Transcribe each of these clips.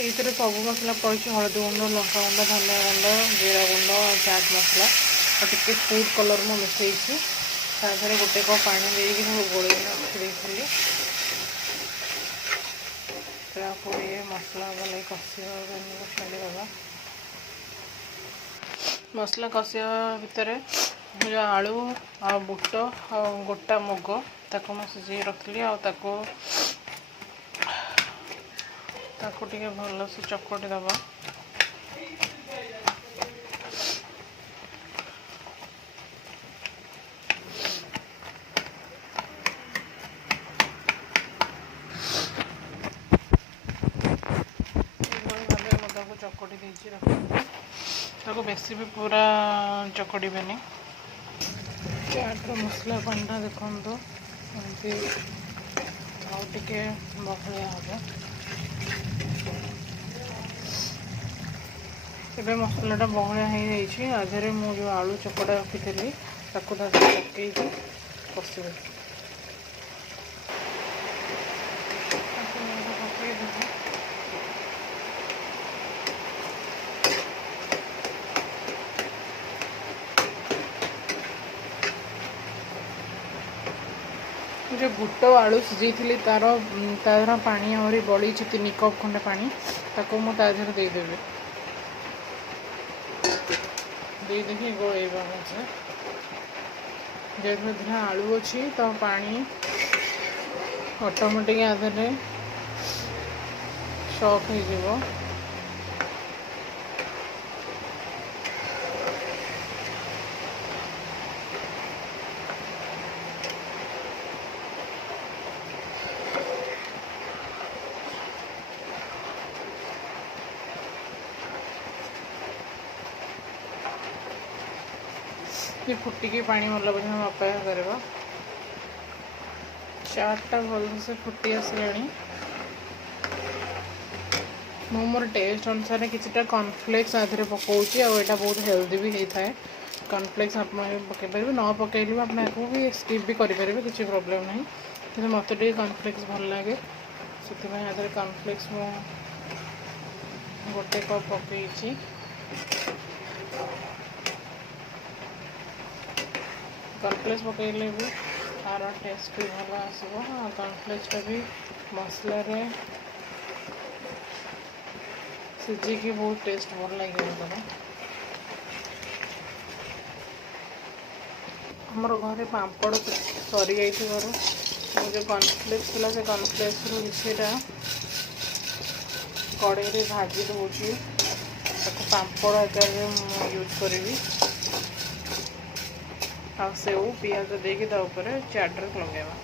ये सब मसला पड़ी हलदी गुंड लंका गुंड धनिया गुंड जीरा गुंड चाट मसला और टिके फूड कलर मैं मिसई ताधर गोटे कप पानी देकी सब गोल रखी ये मसला भले कषा छाड़ीदा मसला कषा भितर जो आलू आ बुट आ गोटा मुग ताको मैं सिझे रखी ताको टिके भल से चकटी दबा चकटी देती रखो बेसी भी पूरा चकड़ी बेनी चाट मसला पानी देखो एमती आउटे बहलिया हम ए मसलाटा बहलिया हो जाइए आधे मुझे आलू चकटा रखी पकई कषि जो बुट आलू सिझे तार पानी आहरी बड़ी 3 कप खंडे पानी ताको मु ताधर देदेवी देखिए गोलेबा जेहेतु आलू अच्छी तो पानी ऑटोमेटिक आधे शॉक हो फुटिकी पानी मला बजे हम अपेक्षा करवा चाटा भल से फुटी आसलाणी मु मोर टेस्ट अनुसार किसी कॉर्नफ्लेक्स आधे पकाऊँगी आटा बहुत हेल्दी भी होता है कॉर्नफ्लेक्स आप पकई पारे न पकईले भी आपको भी स्किप भी करेंगे किसी प्रोब्लेम ना कि मत कॉर्नफ्लेक्स भल लगे से कॉर्नफ्लेक्स मु गोटे कप पकई कॉर्नफ्लेक्स पकईले भी तार टेस्ट भी भल आसो कॉर्नफ्लेक्सटा भी मसला सिझिकी बहुत टेस्ट भल लगे आमर घर पापड़ सरी जो कॉर्नफ्लेक्स था से कॉर्नफ्लेक्स किसीटा कड़े भाजी दूसरी पापड़ आकार यूज करी आ सेव पियाज देके चाट लगेगा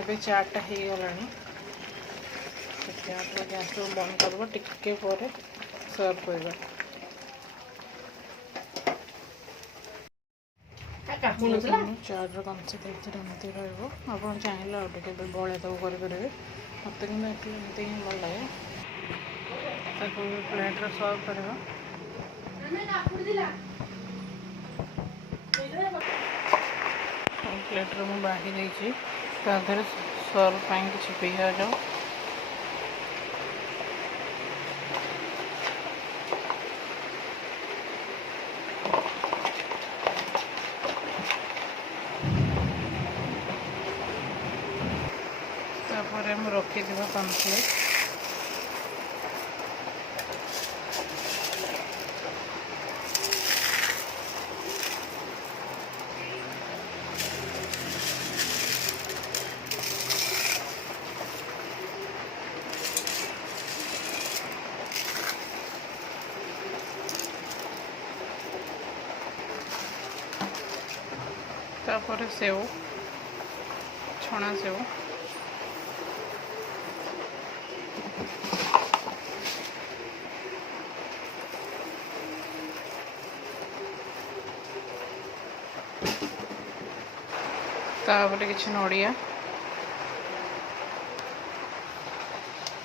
ए चाटा हो गला चाट गैस बंद कर टिके पर सर्व करवा चाट कनसेप्ट एमती रहा चाहिए आगे बड़े तक करेंगे मत कि एमती ही भल लगे प्लेट सर्व करवा प्लेट में बाढ़ी देती सर्व कि पियाज रखी कॉर्नफ्लेक्स तापर सेव छणा सेव तापर किसी नड़िया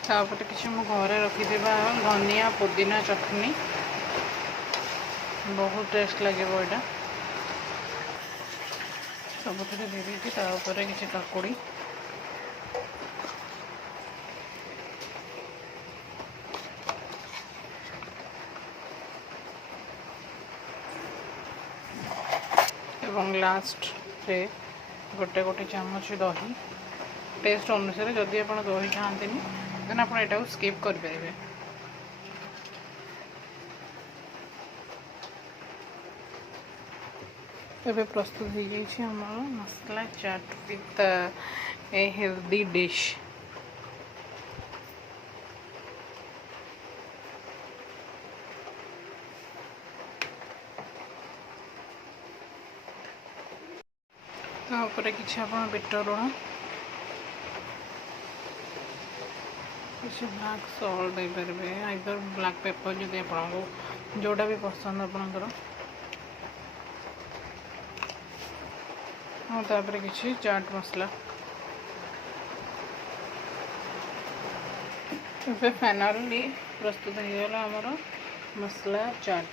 तापर किसी मो घरे रखी धनिया पुदीना चटनी बहुत टेस्ट लगे यहाँ सब दे दी किसी काकुड़ी एवं लास्ट रे गोटे गोटे चामच दही टेस्ट अनुसार जदि आप दही खाते देन आप यहाँ स्किप करेंगे। ଏବେ ପ୍ରସ୍ତୁତ ହେଇଯାଇଛି ଆମର ମସଲା chaat with a healthy dish. तापर किसी आप बिट लुण किसी ब्लैक सॉल्ट देपारे आइदर ब्लैक पेपर जदि आपको जोड़ा भी पसंद आपणकर और तापर किसी चाट मसला फाइनली प्रस्तुत हो गला आमर मसला चाट।